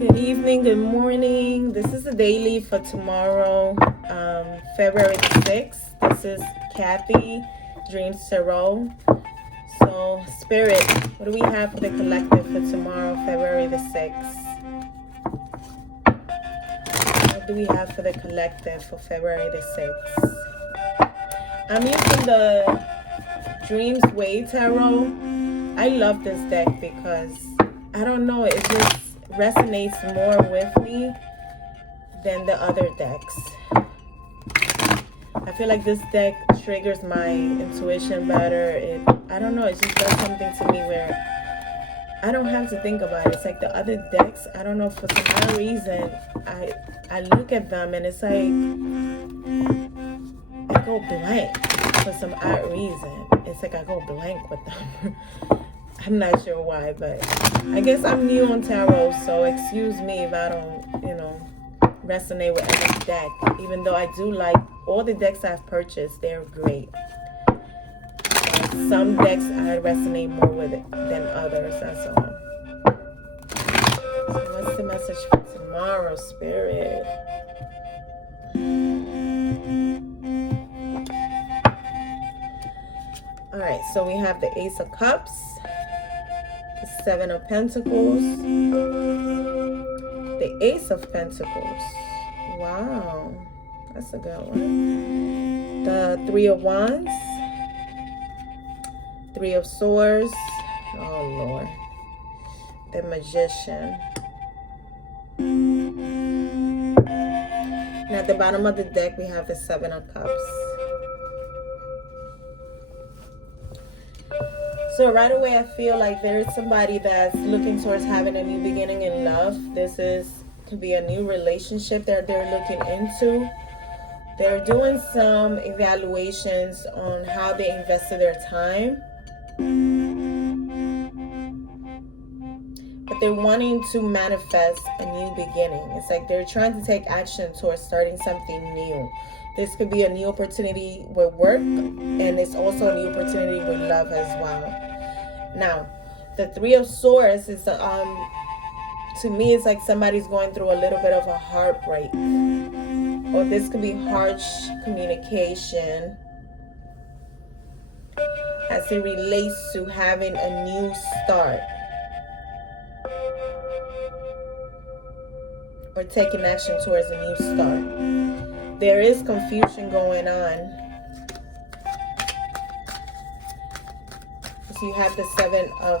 Good evening, good morning. This is the daily for tomorrow, February the 6th. This is Kathy Dreams Tarot. So, Spirit, what do we have for the collective for tomorrow, February the 6th? What do we have for the collective for February the 6th? I'm using the Dreams Way Tarot. I love this deck because, I don't know, it just resonates more with me than the other decks. I feel like this deck triggers my intuition better. I don't know, it just does something to me where I don't have to think about it. It's like the other decks, I don't know, for some odd reason, I look at them and it's like I go blank for some odd reason. It's like I go blank with them. I'm not sure why, but I guess I'm new on tarot, so excuse me if I don't, resonate with every deck. Even though I do like all the decks I've purchased, they're great. Some decks I resonate more with it than others, that's all. So what's the message for tomorrow, Spirit? Alright, so we have the Ace of Cups, the Seven of Pentacles, the Ace of Pentacles. Wow, that's a good one. The Three of Wands, Three of Swords. Oh Lord, the Magician. And at the bottom of the deck, we have the Seven of Cups. So right away, I feel like there is somebody that's looking towards having a new beginning in love. Could be a new relationship that they're looking into. They're doing some evaluations on how they invested their time. But they're wanting to manifest a new beginning. It's like they're trying to take action towards starting something new. This could be a new opportunity with work, and it's also a new opportunity with love as well. Now, the Three of Swords is, to me, it's like somebody's going through a little bit of a heartbreak. Or this could be harsh communication as it relates to having a new start. Or taking action towards a new start. There is confusion going on. So you have the Seven of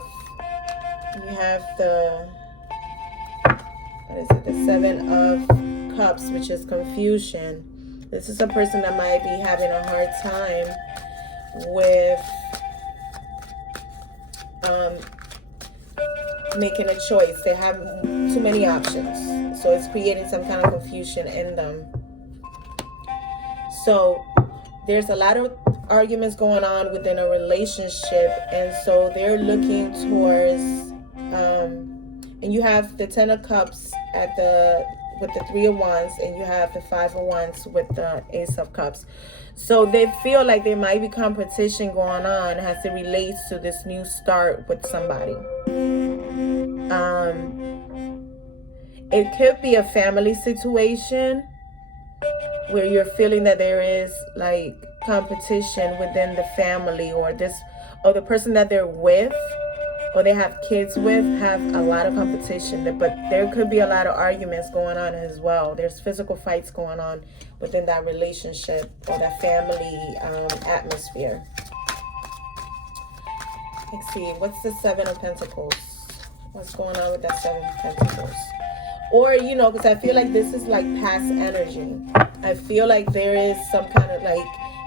Cups, which is confusion. This is a person that might be having a hard time with making a choice. They have too many options. So it's creating some kind of confusion in them. So there's a lot of arguments going on within a relationship, and so they're looking towards and you have the Ten of Cups with the Three of Wands, and you have the Five of Wands with the Ace of Cups. So they feel like there might be competition going on as it relates to this new start with somebody. It could be a family situation where you're feeling that there is like competition within the family, or the person that they're with or they have kids with have a lot of competition. But there could be a lot of arguments going on as well. There's physical fights going on within that relationship or that family atmosphere. Let's see, what's the Seven of Pentacles? What's going on with that Seven of Pentacles? Or, because I feel like this is like past energy. I feel like there is some kind of like,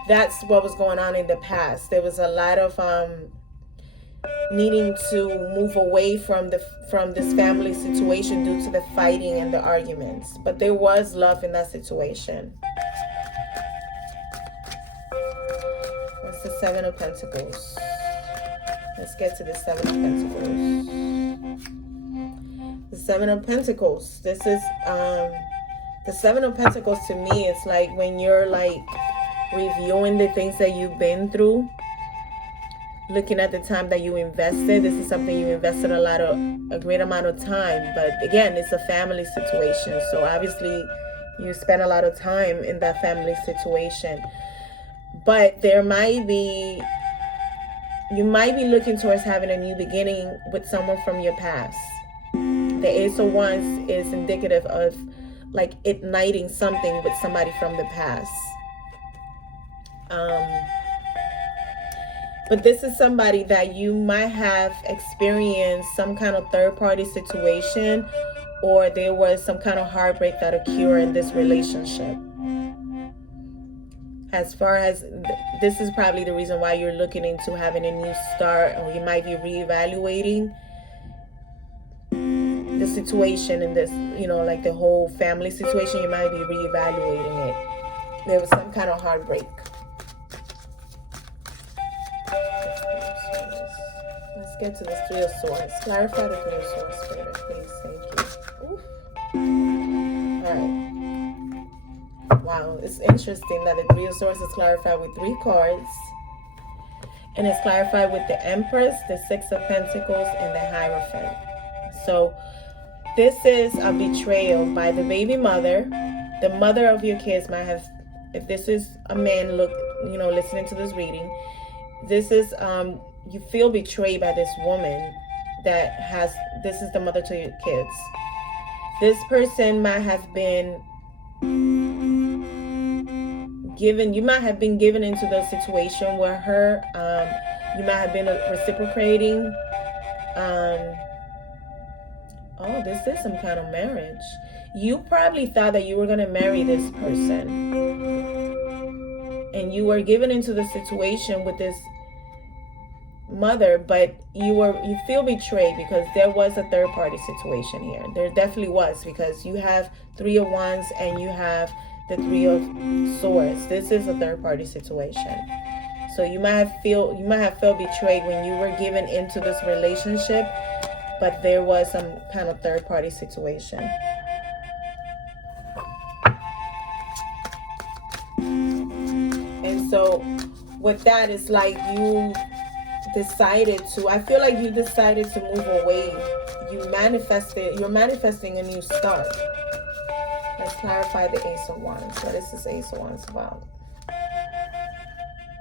that's what was going on in the past. There was a lot of needing to move away from this family situation due to the fighting and the arguments. But there was love in that situation. What's the Seven of Pentacles? Let's get to the Seven of Pentacles. The Seven of Pentacles. This is the Seven of Pentacles to me. It's like when you're like reviewing the things that you've been through. looking at the time that you invested. This is something you invested a great amount of time. But again, it's a family situation. So obviously you spend a lot of time in that family situation. But you might be looking towards having a new beginning with someone from your past. The Ace of Wands is indicative of like igniting something with somebody from the past. But this is somebody that you might have experienced some kind of third-party situation, or there was some kind of heartbreak that occurred in this relationship. As far as this is probably the reason why you're looking into having a new start, or you might be reevaluating the situation in this, like the whole family situation. You might be reevaluating it. There was some kind of heartbreak. Let's get to the Three of Swords. Clarify the Three of Swords, Spirit, please. Thank you. Alright. Wow, it's interesting that the Three of Swords is clarified with 3 cards. And it's clarified with the Empress, the Six of Pentacles, and the Hierophant. So this is a betrayal by the baby mother. The mother of your kids might have, if this is a man listening to this reading, this is you feel betrayed by this woman this is the mother to your kids. This person might have been you might have been given into the situation where her, you might have been reciprocating. This is some kind of marriage. You probably thought that you were going to marry this person, and you were given into the situation with this mother, but you feel betrayed because there was a third party situation here. There definitely was, because you have 3 of Wands and you have the 3 of Swords. This is a third party situation. So you might have felt betrayed when you were given into this relationship, but there was some kind of third party situation. And so with that, it's like you decided to, I feel like you decided to move away. You're manifesting a new start. Let's clarify the Ace of Wands. What is this Ace of Wands about?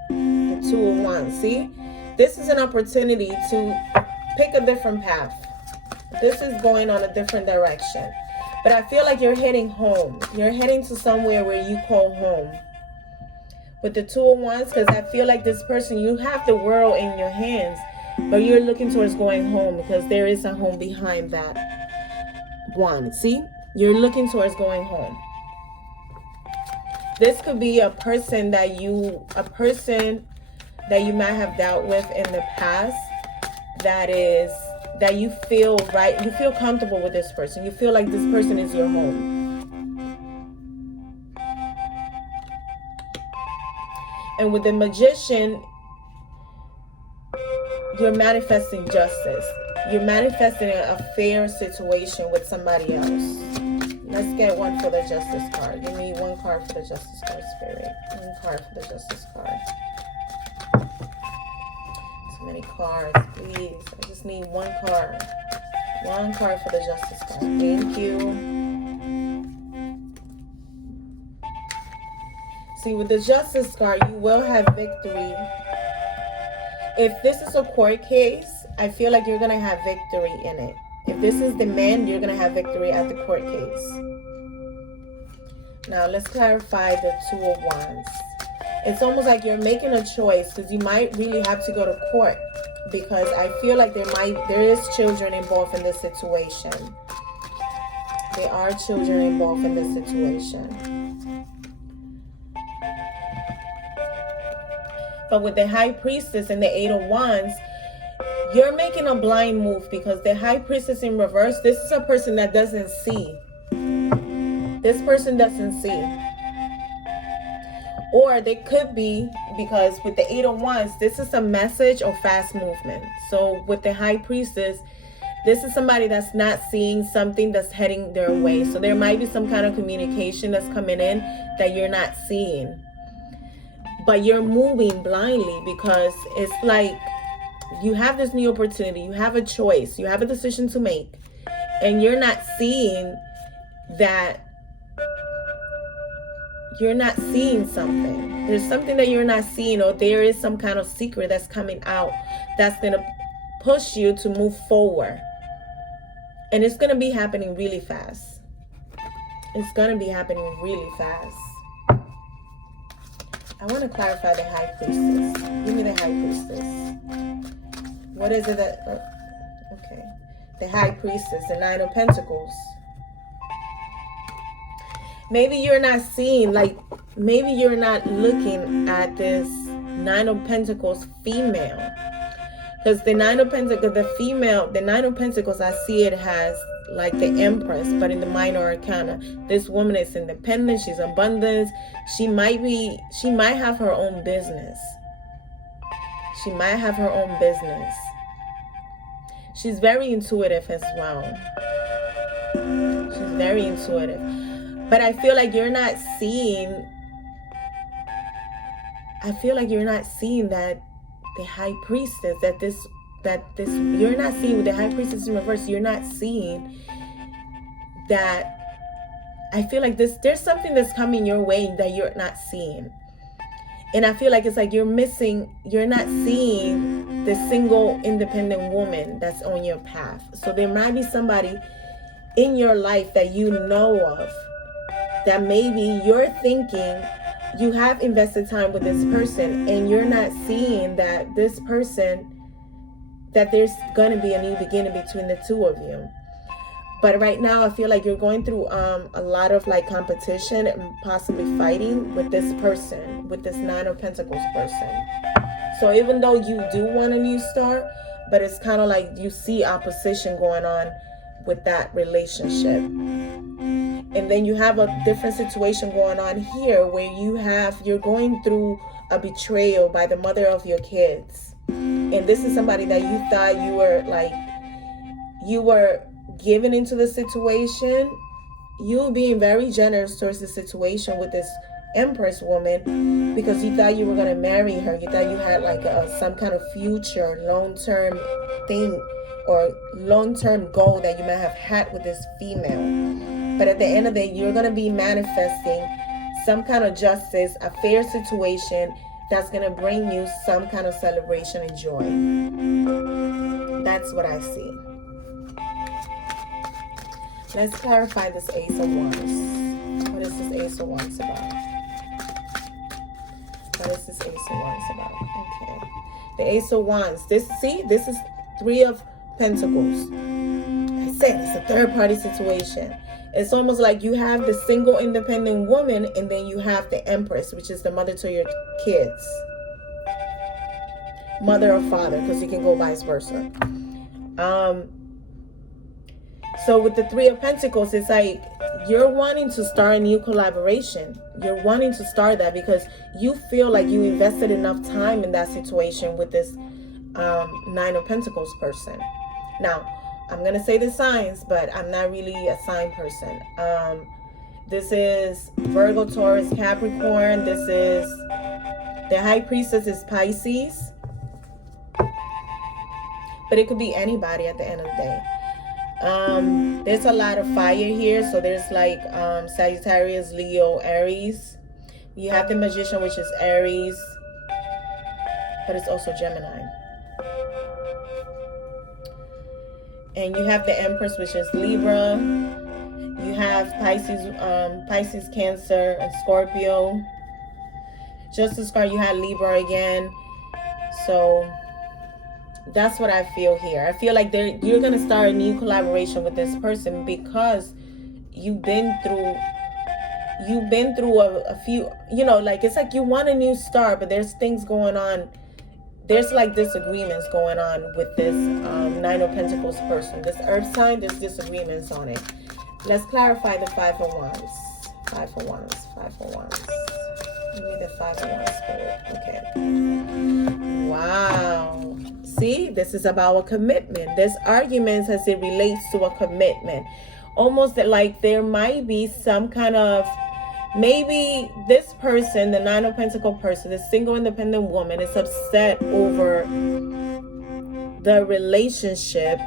The 2 of Wands. See, this is an opportunity to pick a different path. This is going on a different direction. But I feel like you're heading home. You're heading to somewhere where you call home. With the 2 of Wands, because I feel like this person, you have the world in your hands, but you're looking towards going home, because there is a home behind that wand. See, you're looking towards going home. This could be a person that you might have dealt with in the past, that you feel right, you feel comfortable with this person. You feel like this person is your home. And with the Magician, you're manifesting justice. You're manifesting a fair situation with somebody else. Let's get one for the Justice card. Give me 1 card for the Justice card, Spirit. 1 card for the Justice card. Too many cards, please. I just need 1 card. 1 card for the Justice card. Thank you. See, with the Justice card, you will have victory. If this is a court case, I feel like you're going to have victory in it. If this is the man, you're going to have victory at the court case. Now, let's clarify the 2 of Wands. It's almost like you're making a choice, because you might really have to go to court, because I feel like there is children involved in this situation. There are children involved in this situation. But with the High Priestess and the 8 of Wands, you're making a blind move, because the High Priestess in reverse, this is a person that doesn't see. This person doesn't see. Or they could be, because with the 8 of Wands, this is a message of fast movement. So with the High Priestess, this is somebody that's not seeing something that's heading their way. So there might be some kind of communication that's coming in that you're not seeing. But you're moving blindly, because it's like You have this new opportunity. You have a choice. You have a decision to make. And you're not seeing that. You're not seeing something. There's something that you're not seeing, or there is some kind of secret that's coming out that's going to push you to move forward. And it's going to be happening really fast. It's going to be happening really fast. I want to clarify the High Priestess. Give me the High Priestess. What is it that... okay. The High Priestess, the Nine of Pentacles. Maybe you're not seeing, like, maybe you're not looking at this Nine of Pentacles female. Because the Nine of Pentacles, the Nine of Pentacles, I see it has like the Empress, but in the minor arcana. This woman is independent, she's abundance. She might have her own business. She might have her own business. She's very intuitive as well. She's very intuitive. But I feel like you're not seeing, that the High Priestess, that this, you're not seeing with the High Priestess in reverse, you're not seeing that. I feel like there's something that's coming your way that you're not seeing. And I feel like it's like you're not seeing the single independent woman that's on your path. So there might be somebody in your life that you know of, that maybe you're thinking you have invested time with this person, and you're not seeing that this person, that there's going to be a new beginning between the two of you. But right now I feel like you're going through a lot of like competition and possibly fighting with this person, with this Nine of Pentacles person. So even though you do want a new start, but it's kind of like you see opposition going on with that relationship. And then you have a different situation going on here where you're going through a betrayal by the mother of your kids. And this is somebody that you thought you were given into the situation. You being very generous towards the situation with this Empress woman, because you thought you were going to marry her. You thought you had like some kind of future, long-term thing or long-term goal that you might have had with this female. But at the end of the day, you're going to be manifesting some kind of justice, a fair situation that's going to bring you some kind of celebration and joy. That's what I see. Let's clarify this Ace of Wands. What is this Ace of Wands about? What is this Ace of Wands about? Okay. The Ace of Wands. This is Three of Pentacles. I said it's a third-party situation. It's almost like you have the single independent woman, and then you have the Empress, which is the mother to your kids. Mother or father, because you can go vice versa. So with the Three of Pentacles, it's like you're wanting to start a new collaboration. You're wanting to start that because you feel like you invested enough time in that situation with this Nine of Pentacles person. Now, I'm going to say the signs, but I'm not really a sign person. This is Virgo, Taurus, Capricorn. This is the High Priestess is Pisces. But it could be anybody at the end of the day. There's a lot of fire here. So there's like Sagittarius, Leo, Aries. You have the Magician, which is Aries. But it's also Gemini. And you have the Empress, which is Libra. You have Pisces, Cancer, and Scorpio. Justice card, you had Libra again. So that's what I feel here. I feel like you're going to start a new collaboration with this person because you've been through a few, like it's like you want a new start, but there's things going on. There's like disagreements going on with this Nine of Pentacles person. This Earth sign, there's disagreements on it. Let's clarify the Five of Wands. Five of Wands. Give me the Five of Wands spirit. Okay. Wow. See, this is about a commitment. There's arguments as it relates to a commitment. Almost like there might be some kind of, maybe this person, the Nine of Pentacles person, the single independent woman, is upset over the relationship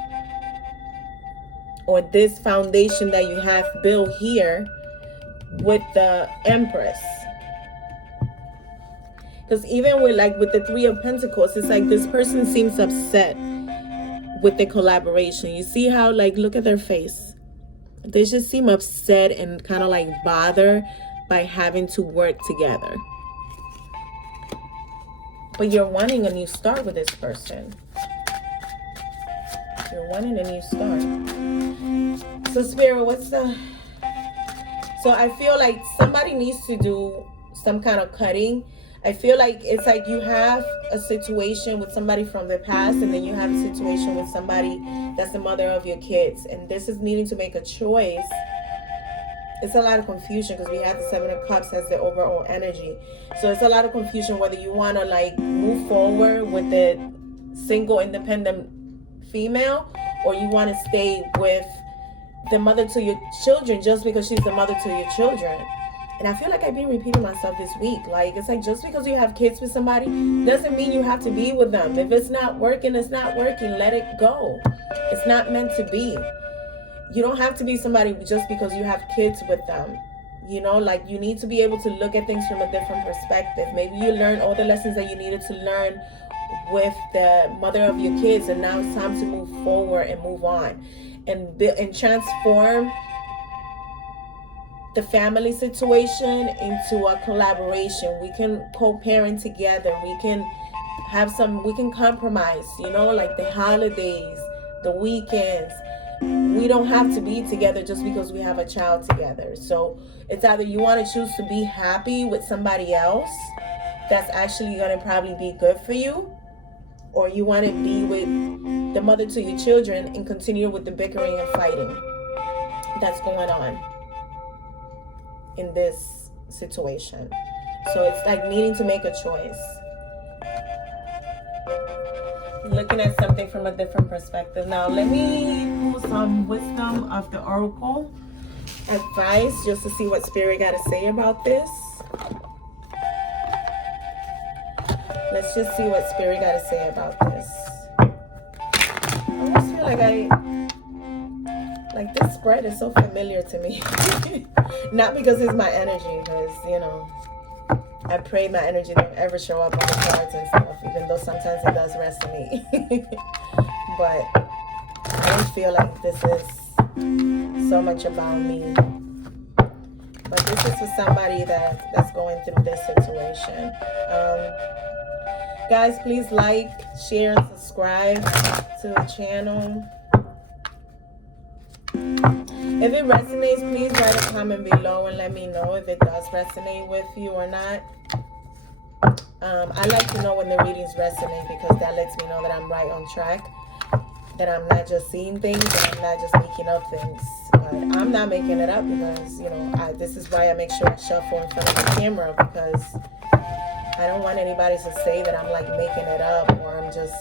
or this foundation that you have built here with the Empress. Because even with the Three of Pentacles, it's like this person seems upset with the collaboration. You see how, look at their face. They just seem upset and kind of bothered by having to work together. But you're wanting a new start with this person. You're wanting a new start. So Spirit, so I feel like somebody needs to do some kind of cutting. I feel like it's like you have a situation with somebody from the past, and then you have a situation with somebody that's the mother of your kids, and this is needing to make a choice. It's a lot of confusion because we have the Seven of Cups as the overall energy. So it's a lot of confusion whether you want to move forward with the single independent female, or you want to stay with the mother to your children just because she's the mother to your children. And I feel like I've been repeating myself this week. It's like just because you have kids with somebody doesn't mean you have to be with them. If it's not working, it's not working. Let it go. It's not meant to be. You don't have to be somebody just because you have kids with them. You need to be able to look at things from a different perspective. Maybe you learned all the lessons that you needed to learn with the mother of your kids, and now it's time to move forward and move on and build and transform the family situation into a collaboration. We can co-parent together. We can compromise, the holidays, the weekends. We don't have to be together just because we have a child together. So it's either you want to choose to be happy with somebody else that's actually going to probably be good for you, or you want to be with the mother to your children and continue with the bickering and fighting that's going on in this situation. So it's like needing to make a choice. Looking at something from a different perspective. Now let me pull some wisdom of the oracle advice just to see what Spirit got to say about this. Let's just see what Spirit got to say about this. I almost feel like this spread is so familiar to me. Not because it's my energy, because I pray my energy don't ever show up on the cards and stuff, even though sometimes it does resonate. But I don't feel like this is so much about me. But this is for somebody that's going through this situation. Guys, please like, share, and subscribe to the channel. If it resonates, please write a comment below and let me know if it does resonate with you or not. I like to know when the readings resonate, because that lets me know that I'm right on track, that I'm not just seeing things, that I'm not just making up things. But I'm not making it up, because this is why I make sure I shuffle in front of the camera, because I don't want anybody to say that I'm making it up, or I'm just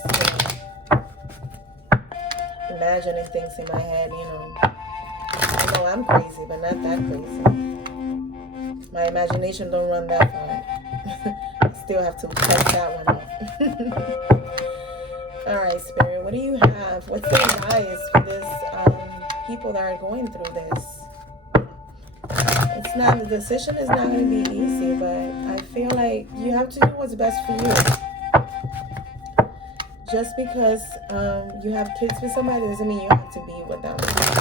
imagining things in my head. I know I'm crazy, but not that crazy. My imagination don't run that far. I still have to check that one off. All right, Spirit, what do you have? What's the advice for this people that are going through this? The decision is not going to be easy, but I feel like you have to do what's best for you. Just because you have kids with somebody doesn't mean you have to be with them.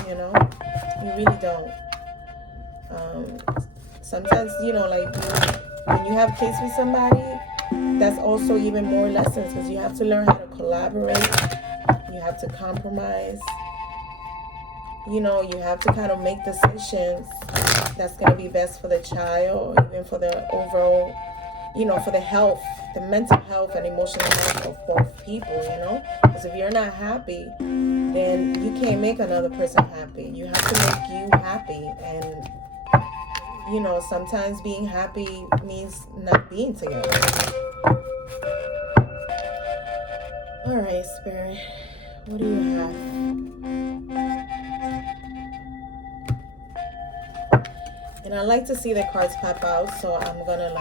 You really don't. Sometimes, when you have kids with somebody, that's also even more lessons, because you have to learn how to collaborate. You have to compromise. You have to kind of make decisions that's going to be best for the child, or even for the overall, for the health, the mental health and emotional health of both people, because if you're not happy, then you can't make another person happy. You have to make you happy. And sometimes being happy means not being together. All right, Spirit, what do you have? And I like to see the cards pop out, so I'm gonna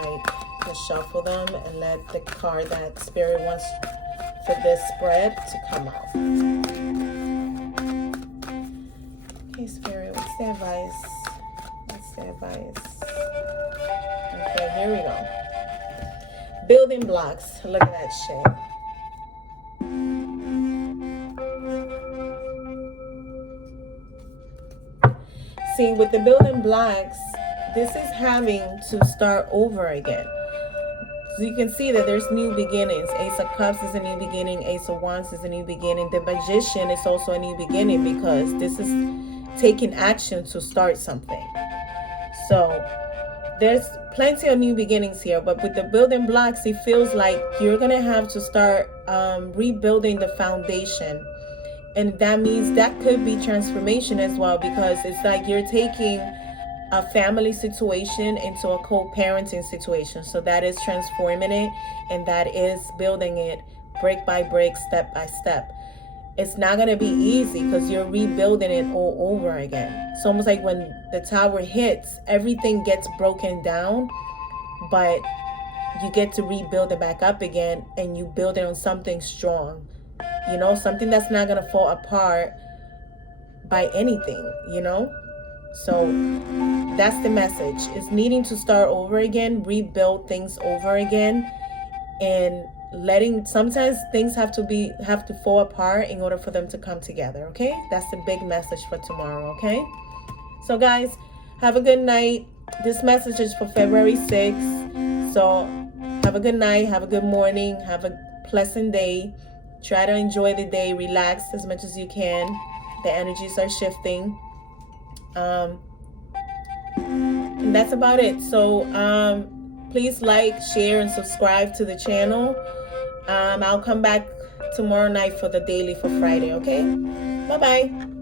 just shuffle them and let the card that Spirit wants for this spread to come out. Okay, Spirit, what's the advice? What's the advice? Okay, here we go. Building blocks. Look at that shit. See, with the building blocks, this is having to start over again. So you can see that there's new beginnings. Ace of Cups is a new beginning. Ace of Wands is a new beginning. The Magician is also a new beginning because this is taking action to start something. So there's plenty of new beginnings here. But with the building blocks, it feels like you're going to have to start rebuilding the foundation. And that means that could be transformation as well, because it's like you're taking a family situation into a co-parenting situation. So that is transforming it, and that is building it brick by brick, step by step. It's not going to be easy because you're rebuilding it all over again. It's almost like when the tower hits, everything gets broken down, but you get to rebuild it back up again, and you build it on something strong. You know, something that's not going to fall apart by anything, you know? So that's the message. It's needing to start over again, rebuild things over again, and letting, sometimes things have to fall apart in order for them to come together, okay? That's the big message for tomorrow, okay? So guys, have a good night. This message is for February 6th. So have a good night, have a good morning, have a pleasant day. Try to enjoy the day, relax as much as you can. The energies are shifting. And that's about it. So please like, share, and subscribe to the channel. I'll come back tomorrow night for the daily for Friday, okay? Bye-bye.